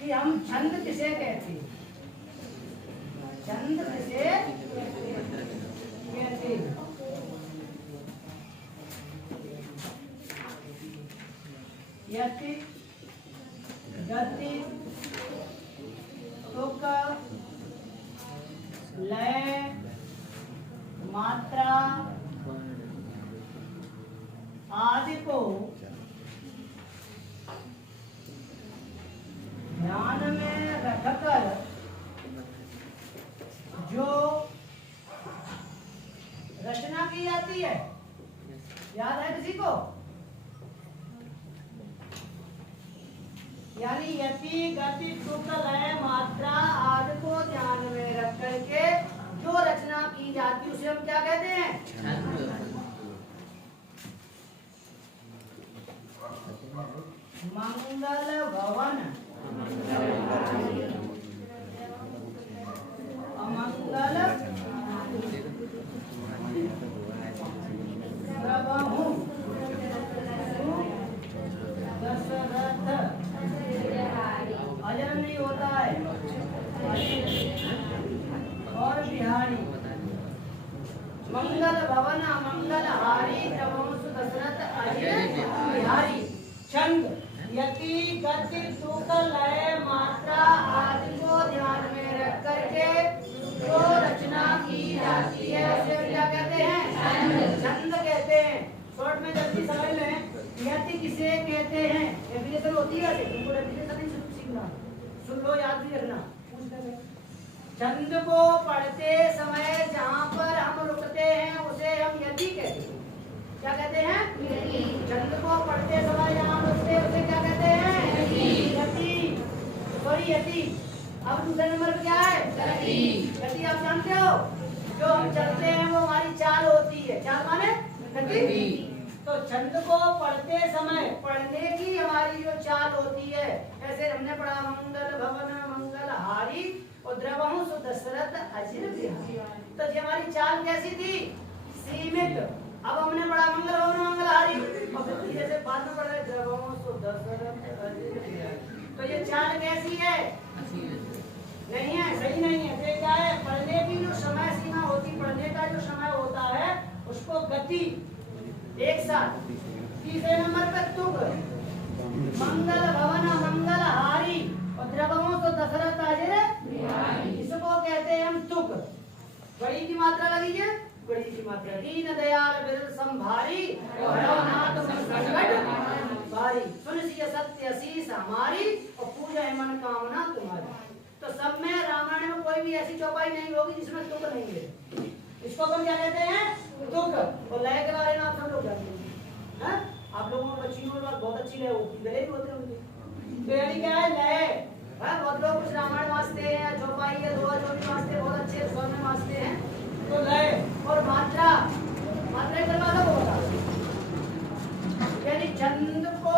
कि हम छंद किसे कहते हैं, छंद किसे कहते हैं। यति, गति, तुक, लय, मात्रा आदि को ध्यान में रखकर जो रचना की जाती है, याद है किसी को? यानी यति, गति, तुक, लय, मात्रा आदि को ध्यान में रख करके जो रचना की जाती है उसे हम क्या कहते हैं? मंगल भवन, अमंगल प्रभु दशरथ, अजर नहीं होता है, और बिहारी। मंगल भवन, मंगल हारी, प्रभु दशरथ, अजर बिहारी। छंद यति, गति, तुक, लय, मात्रा आदि को ध्यान में रख करके जो रचना की जाती है उसे क्या कहते हैं? छंद कहते हैं। शॉर्ट में जल्दी समझ लें, यति किसे कहते हैं? डेफिनेशन होती है, तुमको डेफिनेशन नहीं सीखना, सुन लो, याद भी रखना। छंद को पढ़ते समय जहाँ पर हम रुकते हैं उसे हम यति कहते हैं। क्या कहते हैं? छंद को पढ़ते समय जहाँ रुकते हैं उसे क्या कहते हैं? यति। सॉरी, यति। अब दूसरे नंबर पे क्या है? गति। गति आप जानते हो, जो हम चलते हैं वो हमारी चाल होती है। चाल माने गति। तो छंद को पढ़ते समय पढ़ने की हमारी जो चाल होती है, ऐसे हमने पढ़ा मंगल भवन, मंगल हारी और द्रवहु दशरथ अजिर बिहारी। तो ये हमारी चाल कैसी थी? सीमित। अब हमने पढ़ा मंगल भवन, मंगल हारी, और फिर धीरे से बाद में पढ़ा द्रवहु दशरथ अजिर बिहारी। तो ये चाल कैसी है? नहीं है, सही नहीं है। तो क्या है? पढ़ने की जो समय सीमा होती, पढ़ने का जो समय होता है उसको गति। एक साथ तीसरे नंबर पे तुक, मंगल भवन, मंगल हारी और द्रवहु दशरथ अजिर बिहारी, इसको कहते हैं हम तुक। बड़ी की मात्रा लगी है, बड़ी की मात्रा। दीन दयाल बिरल संभारी, नाथ संकट भारी, सुन सिय सत्य शीस हमारी और पूजा मन कामना तुम्हारी। तो सब में रामायण में कोई भी ऐसी चौपाई नहीं होगी जिसमें तुक नहीं है। इसको हम क्या कहते हैं? तुक। और लय के बारे में आप सब लोग जानते हैं, आप लोगों को बच्चियों में बहुत अच्छी लय होती है, गले भी होते हैं उनके। तो यानी क्या है? लय। बहुत लोग कुछ रामायण वास्ते हैं, चौपाई है, दोहा चौपाई वास्ते बहुत अच्छे स्वर में वास्ते हैं। तो लय और मात्रा, मात्रा करवा दो होगा। यानी छंद को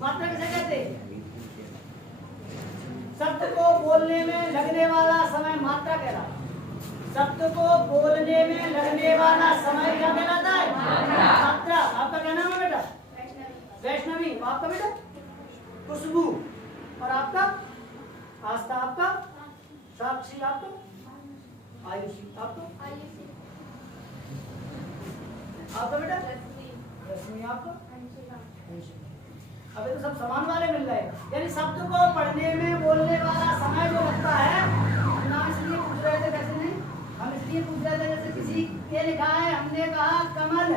मात्रा किसे कहते हैं? शब्द को बोलने में लगने वाला समय मात्रा कहलाता है। शब्द को बोलने में लगने वाला समय क्या कहलाता है? मात्रा। आपका क्या नाम है बेटा? वैष्णवी। आपका बेटा? खुशबू। और आपका? आस्था। आपका? साक्षी। आपका? आयुषी। आपका? आपका बेटा? रश्मि। आपका? अबे तो सब समान वाले मिल रहे हैं। यानी शब्द को पढ़ने में बोलने वाला समय जो लगता है, नाम इसलिए पूछ रहे थे, कैसे नहीं, हम इसलिए पूछ रहे थे जैसे किसी के लिखा है, हमने कहा कमल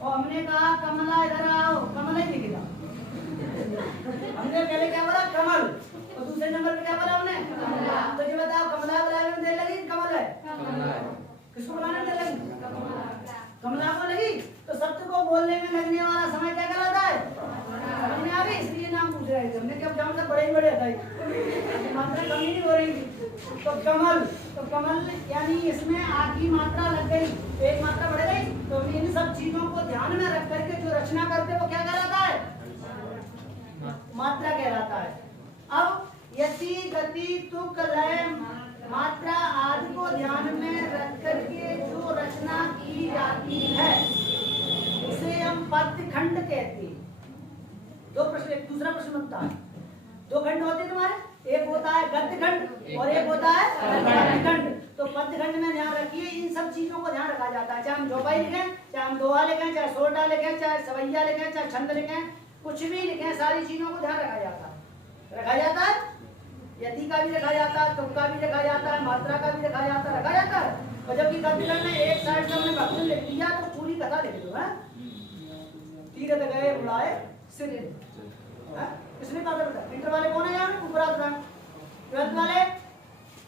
और हमने कहा कमला इधर आओ, कमल ही लिखेगा। हमने पहले क्या बोला? कमल। और दूसरे नंबर पे क्या बोला हमने? कमला। तो ये बताओ, कमला बुलाने में देर लगी? कमल है, किसको बुलाने में देर लगी? कमला को लगी। तो शब्द को बोलने में लगने वाला समय क्या कहलाता है? हमने आ गई, इसलिए नाम पूछ रहे थे। हमने क्या जान सब बड़े ही बड़े था, मात्रा कमी नहीं हो रही थी। तो कमल, तो कमल यानी इसमें आधी मात्रा लग गई, एक मात्रा बढ़ गई। तो इन सब चीजों को ध्यान में रख करके जो रचना करते वो क्या कहलाता है? मात्रा कहलाता है। अब यति, गति, तुक, लय, मात्रा आदि को ध्यान में रख करके जो रचना की जाती है उसे हम पद्य खंड कहते हैं। दो प्रश्न, एक दूसरा प्रश्न बनता है, दो खंड होते हैं तुम्हारे, एक होता है गद्य खंड और एक होता है पद्य खंड। तो पद्य खंड में ध्यान रखिए, इन सब चीजों को ध्यान रखा जाता है, चाहे हम चौपाई लिखें, चाहे हम दोहा लिखें, चाहे सोरठा लिखें, चाहे सवैया लिखें, चाहे छंद लिखें, कुछ भी लिखें, सारी चीजों को ध्यान रखा जाता है। रखा जाता है, यति का भी रखा जाता है, तुक का भी रखा जाता है, मात्रा का भी रखा जाता है। और जबकि गद्य खंड में एक साइड से हमने भक्ति लिख दिया तो पूरी कथा लिख दो है। तीरथ गए बुलाए सिर, किसने कहा था? इंटर वाले कौन है यहाँ? ऊपर ट्वेल्थ वाले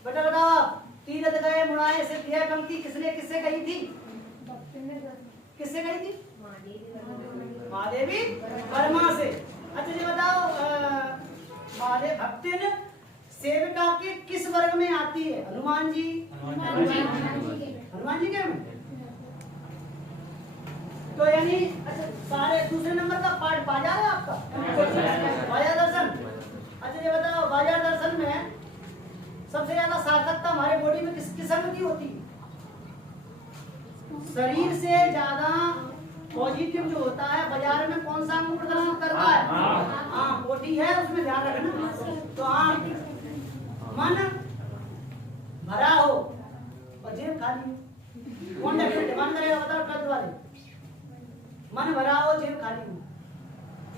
बेटा बताओ आप। तीरथ गए मुड़ाए से यह पंक्ति किससे कही थी? किससे कही थी? महादेवी वर्मा से। अच्छा ये बताओ, महादेव भक्तिन सेविका के किस वर्ग में आती है? हनुमान जी। हनुमान जी के में? तो यानी अच्छा सारे दूसरे नंबर का पाठ बाजार है आपका, बाजार दर्शन। अच्छा ये बताओ, बाजार दर्शन में सबसे ज्यादा सार्थकता हमारे बॉडी में किस अंग की होती है? शरीर से ज्यादा पॉजिटिव जो होता है बाजार में कौन सा अंग प्रदान करता है? हाँ, बॉडी है, उसमें ध्यान रखना। तो आंख, मन भरा हो और जेब खाली हो, कौन डिमांड करेगा बताओ? ट्वेल्थ वाले। मन भरा हो जेब खाली हो,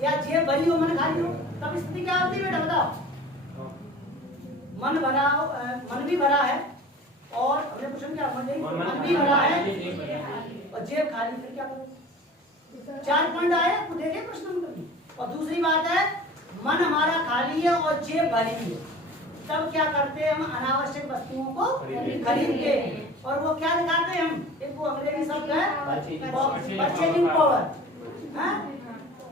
या जेब भरी हो मन खाली हो, तब स्थिति क्या होती है बेटा बताओ? मन भरा हो, मन भी भरा है और हमने क्वेश्चन क्या मन भी भरा है और जेब खाली, फिर क्या करोगे? 4 पॉइंट आए आपको, देखे प्रश्न में। और दूसरी बात है, मन हमारा खाली है और जेब भरी है, तब क्या करते हैं? हम अनावश्यक वस्तुओं को खरीदते हैं। और वो क्या दिखाते हैं हम? एक वो अंग्रेजी शब्द है परचेजिंग पावर,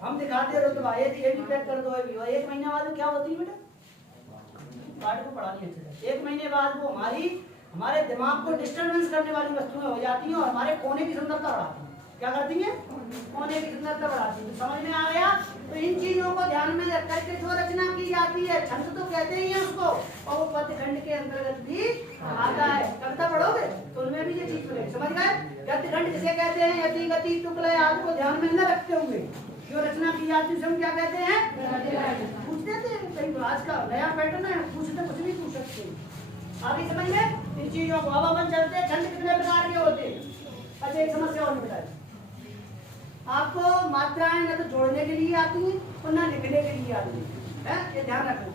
हम दिखाते हैं रुतबा, ये भी पैक कर दो, ये भी। और 1 महीने बाद क्या होती है बेटा? पाठ को पढ़ा नहीं अच्छे से। 1 महीने बाद वो हमारे दिमाग को डिस्टर्बेंस करने वाली वस्तुएं हो जाती हैं और हमारे कोने की सुंदरता बढ़ाती हैं। क्या करती हैं? कोने की सुंदरता बढ़ाती है। समझ में आ गया? तो इन चीजों को ध्यान में रख करके जो रचना की जाती है, छंद तो कहते ही हैं उसको, और वो पद्य खंड के अंतर्गत भी आता है। कविता पढ़ोगे तो उनमें भी ये चीज मिलेगी, समझ गए? गद्य खंड जिसे कहते हैं, यति गति तुक लय आदि को ध्यान में न रखते हुए जो रचना की जाती है उसे हम क्या कहते हैं? पूछ देते हैं कई, आज का नया पैटर्न है, पूछते कुछ भी पूछ सकते हैं। आगे समझ में इन चीजों को। अब अपन चलते हैं, छंद कितने प्रकार के होते हैं? अच्छा एक समस्या और बताइए, आपको मात्राएं न तो जोड़ने के लिए आती है और न लिखने के लिए आती है, ये ध्यान रखना।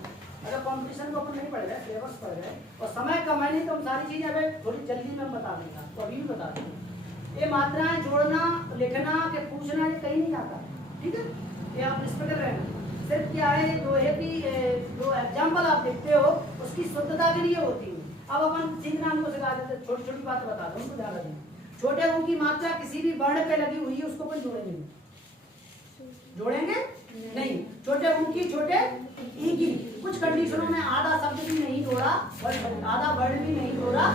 अगर कंपटीशन को अपन नहीं पढ़ रहे, सिलेबस पढ़ रहे और समय कम है, नहीं तो हम सारी चीजें अगर थोड़ी जल्दी में बता देगा, तो अभी भी बता देंगे। ये मात्राएं जोड़ना, लिखना के पूछना, ये कहीं नहीं आता, ठीक है? ये आप इस पर कर रहे हैं। सिर्फ क्या है, दोहे की जो एग्जाम्पल आप देखते हो उसकी शुद्धता के लिए होती है। अब अपन सीखना हमको सिखा देते, छोटी छोटी बात बता दो, उनको ध्यान रखें। छोटे ऊ की मात्रा किसी भी वर्ण पे लगी हुई है, उसको अपन जोड़ेंगे नहीं। छोटे ऊ की, छोटे ई की, कुछ कंडीशनों में आधा शब्द भी नहीं जोड़ा, आधा वर्ण भी नहीं जोड़ा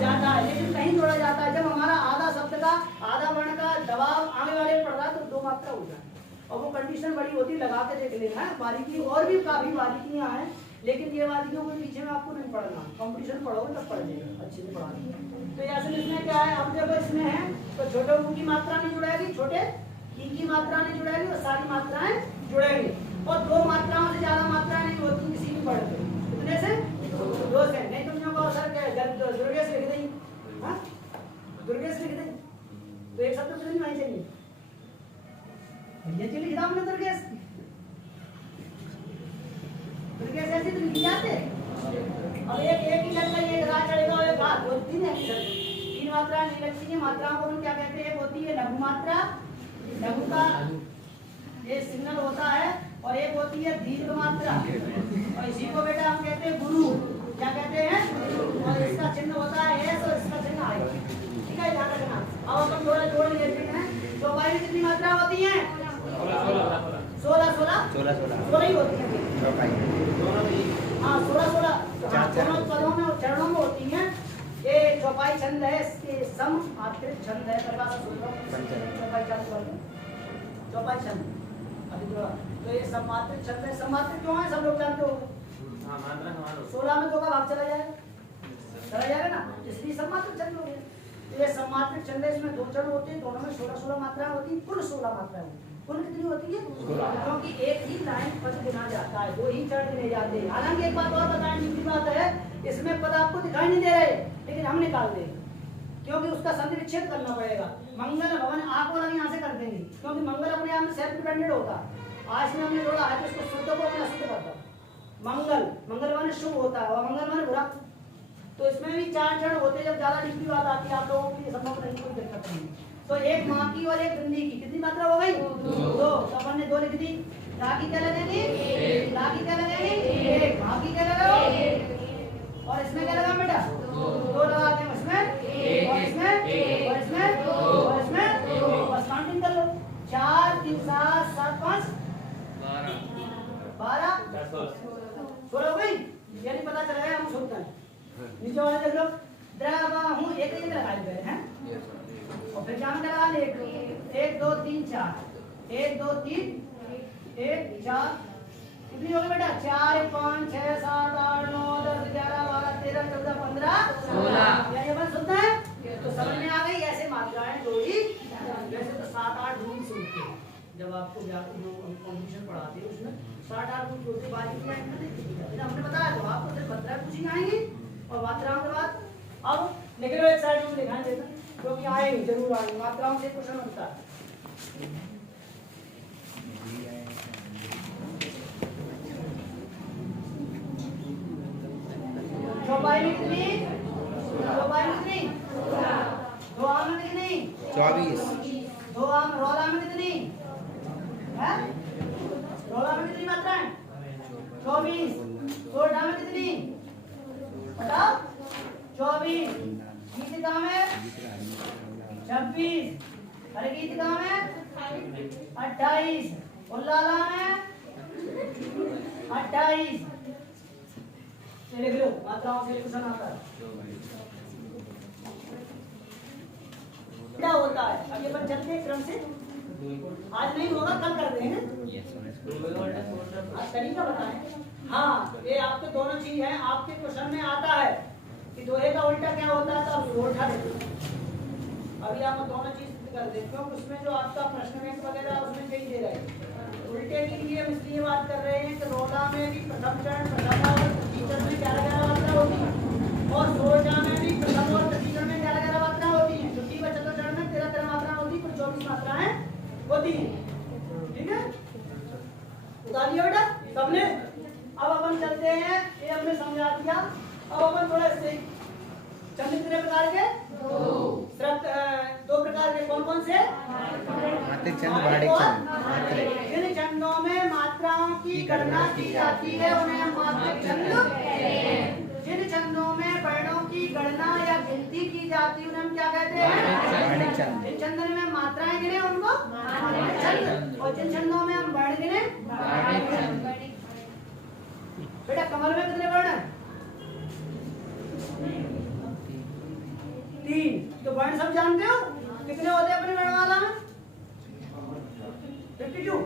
जाता है, लेकिन कहीं जोड़ा जाता है। जब हमारा आधा शब्द का, आधा वर्ण का दबाव आगे वाले पड़ रहा है तो 2 मात्रा हो जाए, और वो कंडीशन बड़ी होती, लगा के देख लेना है। बारीकी और भी काफी बारीकियां हैं, लेकिन ये बारीकियों के पीछे में आपको नहीं पढ़ना, कंपटीशन पढ़ोगे तब पढ़ जाएगा, अच्छे से पढ़ा देंगे। तो असल इसमें क्या है, अब जब इसमें है तो छोटे ऊ की मात्रा नहीं जुड़ेगी, छोटे ई की मात्रा नहीं जुड़ेगी और सारी मात्राएं जुड़ेगी। और 2 मात्राओं से ज्यादा मात्राएं नहीं होती किसी भी वर्ड में, कितने से? 2 से। नहीं तुम लोगों को सर क्या दुर्गेश लिख देंगे, हाँ दुर्गेश लिख देंगे तो एक शब्द नहीं आनी चाहिए, ये चीज लिखा हमने दुर्गेश, दुर्गेश ऐसे तो लिख जाते। अब एक ही लग गई, एक रात चढ़ेगा और एक रात, 2-3 है, 3 मात्रा नहीं लगती है। मात्राओं को हम क्या कहते हैं? होती है लघु मात्रा, लघु का ये सिग्नल होता है, और एक होती है दीर्घ मात्रा, और इसी को बेटा हम कहते हैं गुरु। क्या कहते हैं? और इसका चिन्ह होता है एस और इसका चिन्ह आई, ठीक है, ध्यान रखना। अब अपन थोड़ा जोड़ लेते हैं। चौपाई में कितनी मात्रा होती है? 16 ही होती है। हाँ 16 दोनों पदों में, चरणों में होती हैं। ये चौपाई छंद है, इसके सम मात्रिक छंद है, चौपाई छंद। तो ये सम्मात्रिक छंद है। सम्मात्रिक क्यों है सब लोग जानते हो? 16 में 2 का भाग चला जाएगा ना, इसलिए सम्मात्रिक छंद हो गया। ये सम्मात्रिक छंद है, इसमें 2 चरण होते हैं, दोनों में 16 मात्राएं होती है, कुल 16 मात्राएं होती है। कुल कितनी होती है? क्योंकि एक ही लाइन पद गिना जाता है, दो ही चरण गिने जाते हैं। हालांकि एक बात और बताएं, दूसरी बात है, इसमें पद आपको दिखाई नहीं दे रहे, लेकिन हम निकाल देंगे क्योंकि उसका संधि विच्छेद करना पड़ेगा। मंगल भवन आप और हम यहाँ से कर देंगे, क्योंकि मंगल अपने आप में सेल्फ डिपेंडेंट होता है। आज में हमने जोड़ा है तो उसको शुद्ध को अपना शुद्ध करता। मंगल, मंगल माने शुभ होता है और मंगल माने बुरा। तो इसमें भी चार चरण होते हैं। जब ज्यादा डिग्री बात आती है आप लोगों के लिए संभव नहीं, कोई दिक्कत नहीं। तो एक माँ की और एक बिंदी की कितनी मात्रा हो गई? दो। तो अपन ने दो लिख दी। रा की क्या लगेगी? रा की क्या लगेगी? एक। माँ की क्या लगाओ? और इसमें क्या लगा बेटा? दो लगाते हैं। इसमें और इसमें और इसमें और इसमें बस काउंटिंग कर लो। 4 3 7 7 5 12 16 हो गई। यानी पता चल गया हम सोचते हैं। नीचे वाले देख लो, द्रवाहु एक ही लगा गए हैं और फिर क्या में लगा ले? 1 2 3 4 1 2 3 1 4 कितनी हो गई बेटा? 4 5 6 7 8 9 10 11 12 13 14 15 16। ये अपन सुनते हैं तो समझ में आ गई। ऐसे मात्राएं दो ही, वैसे तो 7 8 रूल्स होते हैं। जब आपको कंपटीशन पढ़ाते हैं उसमें 7 8 रूल्स होते हैं। बाकी की लाइन में नहीं, हमने बताया तो आपको सिर्फ 15 पूछी आएंगी और मात्राओं के बाद अब लिख लो एक साइड में दिखाई देता, क्योंकि आएंगे जरूर आएंगे, मात्राओं से क्वेश्चन बनता है। चौपाई में कितनी? चौपाई में कितनी? दो आम में कितनी? 24। दो आम। रोला में कितनी है? रोला में कितनी मात्रा है? 24। सोडा में कितनी बताओ? 24। गीतिका में 26। हर गीतिका में 28। उल्लाला में 28। लिख लो, मात्राओं से क्वेश्चन आता है। क्या होता है? अब ये अपन चलते हैं क्रम से, आज नहीं होगा कल कर देंगे। आज तरीका बताएं। हाँ, ये आपके दोनों चीज है। आपके क्वेश्चन में आता है कि दोहे का उल्टा क्या होता है, तो आप उल्टा देते। अभी आप दोनों चीज कर देते हो। उसमें जो आपका प्रश्न बैंक वगैरह उसमें कहीं दे रहे हैं। उल्टे के लिए हम इसलिए बात कर रहे हैं कि रोला में भी प्रथम चरण प्रथम और तृतीय चरण में 11 मात्रा होती है और सोजा में भी प्रथम और तृतीय चरण में 11 मात्रा होती है। तृतीय व चतुर्थ चरण में 13 मात्रा होती है, कुल 24 मात्राएं होती है। ठीक है, उतार लिया बेटा सबने। अब अपन चलते हैं, ये हमने समझा दिया। अब अपन थोड़ा से चंद कितने प्रकार के? दो प्रकार के। कौन कौन से? मात्रिक चंद, बाड़िक चंद। जिन चंदों में मात्राओं की गणना की जाती है उन्हें हम मात्रिक चंद। जिन चंदों में वर्णों की गणना या गिनती की जाती है उन्हें हम क्या कहते हैं? बाड़िक चंद। जिन चंदों में मात्राएं गिने उनको मात्रिक चंद, और जिन चंदों में हम वर्ण गिने बाड़िक चंद। बेटा कमल में कितने वर्ण हैं? 3। तो वर्ण सब जानते हो कितने होते हैं अपने वर्णमाला में? 52।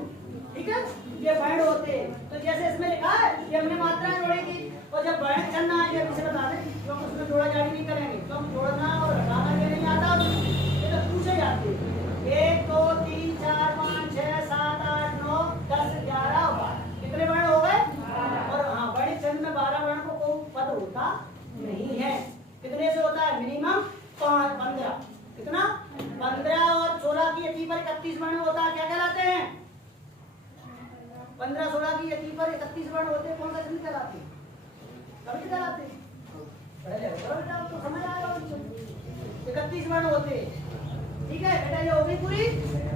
ठीक है, ये वर्ण होते हैं। तो जैसे इसमें लिखा है कि हमने मात्राएं जोड़ेगी, और जब वर्ण चलना है जब इसे बता दें, क्योंकि उसमें जोड़ा जाड़ी नहीं करेंगे, तो हम जोड़ना और हटाना ये नहीं आता, ये तो पूछे जाते हैं। 1 2 3 4 5 6 7 8 9 10 11 12 कितने वर्ण हो गए? और हाँ, वर्ण चंद में 12 वर्ण को कोई पद होता नहीं है। कितने से होता है? मिनिमम 15। कितना? 15 और 16 की यति पर 31 वर्ण होता है। क्या कहलाते हैं? 15 16 की यति पर 31 वर्ण होते हैं। कौन सा चंद कहलाते हैं? कभी कहलाते हैं? पहले बेटा तो समझ आएगा। 31 वर्ण होते हैं। ठीक है बेटा, ये हो गई पूरी।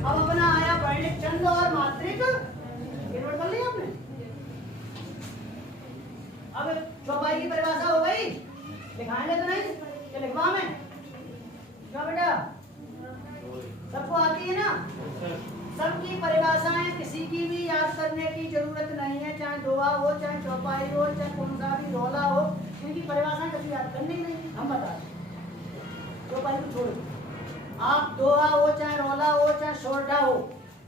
अब अपना आया वर्णिक चंद और मात्रिक। ये नोट कर लिया आपने? अब चौपाई की परिभाषा हो गई, लिखाएंगे तो नहीं? क्या लिखवा में क्या बेटा? सबको आती है ना? सबकी परिभाषाएं किसी की भी याद करने की जरूरत नहीं है, चाहे दोहा हो, चाहे चौपाई हो, चाहे कौन सा भी रोला हो, इनकी परिभाषाएं कभी याद करनी नहीं। हम बता दें, चौपाई को छोड़ दो। आप दोहा हो, चाहे रोला हो, चाहे सोरठा हो,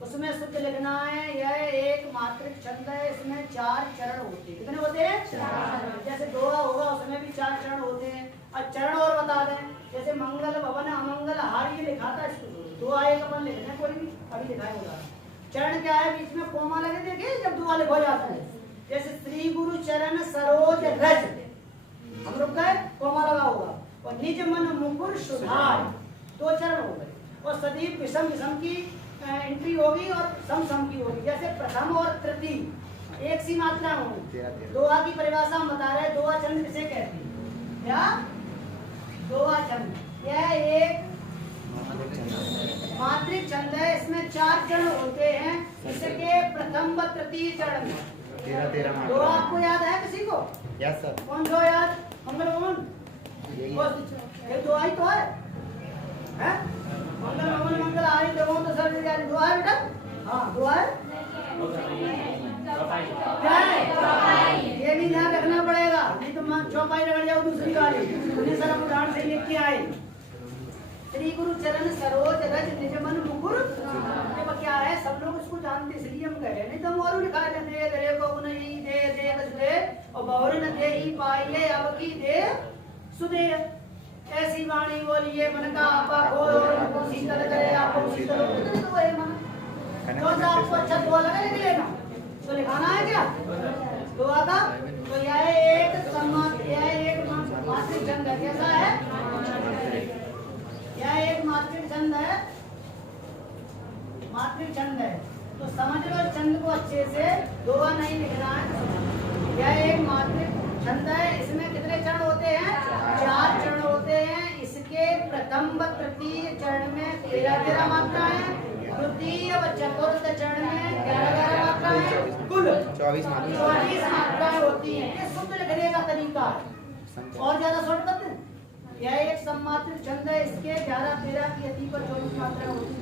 उसमें शुद्ध लिखना है। यह एक मात्रिक छंद है, इसमें 4 चरण होते हैं। कितने होते हैं? 4। जैसे दोहा होगा उसमें भी 4 चरण होते हैं। अब चरण और बता दें, जैसे मंगल भवन अमंगल हार, ये लिखा था इसको। दोहा एक अपन लिखना कोई भी, अभी लिखाए होगा। चरण क्या है, बीच में कोमा लगे देखिए जब दो वाले हो जाते हैं, जैसे श्री गुरु चरण सरोज रज, हम रुक गए, कोमा लगा होगा, और निज मन मुकुर सुधार, दो चरण हो गए, और सदीप विषम विषम की एंट्री होगी और सम सम की होगी, जैसे प्रथम और तृतीय एक सी मात्रा होगी। दोहा की परिभाषा हम बता रहे हैं, दोहा छंद किसे कहते हैं, क्या दोहा छंद, यह एक मात्रिक छंद है, इसमें 4 चरण होते हैं, इसके प्रथम व तृतीय चरण में 13 दोहा आपको याद है किसी को, यस सर, कौन सा याद, मंगल भवन, ये दोहा ही तो है, हैं? मंगल भवन मंगल आरी देवो तो सर्व विद्यालय, दुआ है बेटा, हाँ दुआ है, क्या है, ये भी ध्यान रखना पड़ेगा, नहीं तो चौपाई रगड़ जाओ दूसरी वाली, उन्हें सर हम उदाहरण से लिख के आए, श्री गुरु चरण सरोज रज निज मन मुकुर, ये क्या है, सब लोग इसको जानते इसलिए हम कह रहे हैं, नहीं तो हम और लिखा है, दे दे को नहीं दे दे कस दे, और बहुर न दे ही पाइए अब की दे सुदे, ऐसी वाणी बोलिए मन का आपा खोल और उनको शीतल करे, आपको शीतल कितने तो है मन, कौन सा आपको अच्छा दुआ लगा लिख लेना, तो लिखाना है क्या दुआ का, तो यह एक सम्मान, यह एक मात्रिक छंद है, कैसा है, यह एक मात्रिक छंद है, मात्रिक छंद है, तो समझ लो छंद को अच्छे से, दोहा नहीं लिखना है, यह एक मात्रिक छंद है, इसमें कितने चरण होते हैं, 4 चरण होते हैं, इसके प्रथम व तृतीय चरण में 13 मात्राएं, द्वितीय व चतुर्थ चरण में 11 मात्राएं, कुल 24 मात्राएं होती हैं, ये शुद्ध लिखने का तरीका है, और ज्यादा शॉर्ट करते हैं, यह एक सम्मात्रिक छंद है, इसके 11-13 की अति पर 24 मात्राएं होती हैं,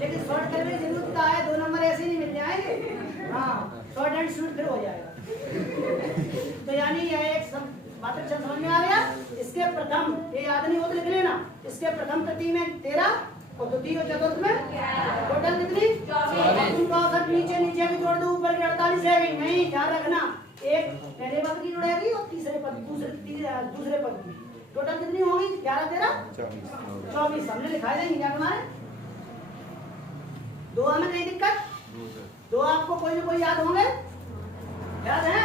लेकिन शॉर्ट करने की जरूरत का है, 2 नंबर ऐसे नहीं मिल जाएंगे, हाँ शॉर्ट एंड स्वीट फिर हो जाएगा, तो यानी यह एक मात्रिक छंद समझ में आ गया, इसके प्रथम, ये याद नहीं हो तो लिख लेना, इसके प्रथम तृतीय में 13 और द्वितीय और चतुर्थ में टोटल कितनी 24, नीचे नीचे भी जोड़ दो, ऊपर की 48 है, नहीं ध्यान रखना, एक पहले पद की जुड़ेगी और तीसरे पद दूसरे पद की, टोटल कितनी होगी 11-13 24, हमने लिखा है क्या हमारे दोहा में, नहीं दिक्कत, दो आपको कोई ना कोई याद होंगे, याद है,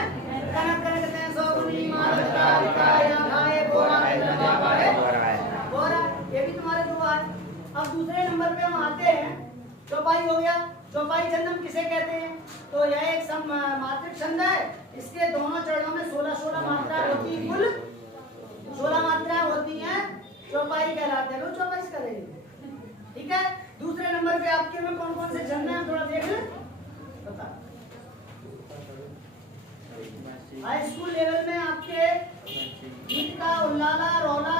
कनक कनक ते सो गुनी माता काया खाए बोरा बोरा, ये भी तुम्हारे दुआ है। अब दूसरे नंबर पे हम आते हैं, चौपाई हो गया, चौपाई छंद हम किसे कहते हैं, तो यह एक मात्रिक छंद है, इसके दोनों चरणों में 16 मात्रा होती है, कुल 16 मात्रा होती हैं, चौपाई कहलाते हैं, चौपाई करेंगे, ठीक है। दूसरे नंबर पे आपके में कौन कौन से छंद हैं थोड़ा देख लें, बता, हाई स्कूल लेवल में आपके गीत का उल्लाला रौला,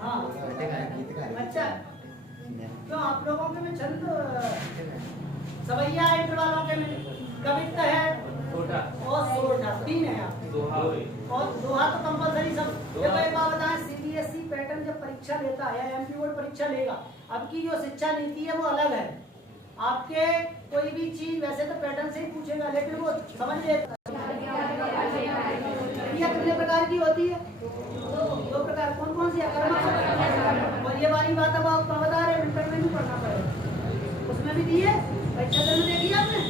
हाँ अच्छा, क्यों आप लोगों के में छंद सवैया इंटर वालों के में कविता है और सोटा 3 है आपके, और दोहा तो कंपलसरी सब। देखो एक बात बताएं, सीबीएसई पैटर्न जब परीक्षा लेता है, एमपी बोर्ड परीक्षा लेगा, अब की जो शिक्षा नीति है वो अलग है, आपके कोई भी चीज वैसे तो पैटर्न से ही पूछेगा, लेकिन वो समझ लेता कितने प्रकार की होती है, 2 प्रकार, कौन कौन सी, और ये वाली बात अब आप बता रहे इंटर में नहीं पढ़ना पड़ेगा, उसमें भी दी है परीक्षा में, देखिए आपने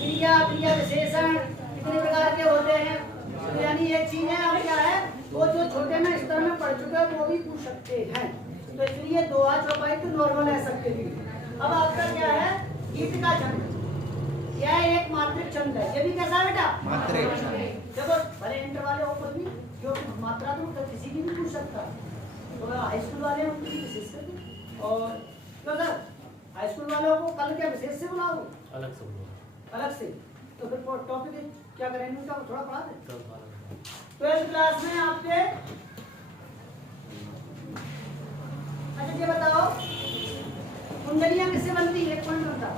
क्रिया क्रिया विशेषण कितने प्रकार के होते हैं, तो यानी एक चीज है, अब क्या है वो जो छोटे में स्तर में पढ़ चुके हैं वो भी पूछ सकते हैं, तो इसलिए दोहा चौपाई तो नॉर्मल है सबके लिए। अब आपका क्या है, गीत का छंद, यह एक मात्रिक छंद है, ये भी कैसा है बेटा, मात्रिक, देखो भले इंटर वाले हो कोई भी, जो मात्रा तो किसी की भी पूछ सकता है, तो हाई स्कूल वाले उनकी विशेष करके, और तो सर हाई स्कूल वालों को कल क्या विशेष से बुलाओ, अलग से, तो फिर टॉपिक क्या करेंगे उनका थोड़ा पढ़ा दे, 12th क्लास में आपके, अच्छा ये बताओ कुंडलियां किससे बनती है, एक पॉइंट बताओ,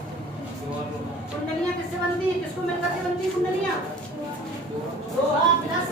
कुंडलियां किससे बनती है, किसको मिलकर के बनती है कुंडलियां, दोहा प्लस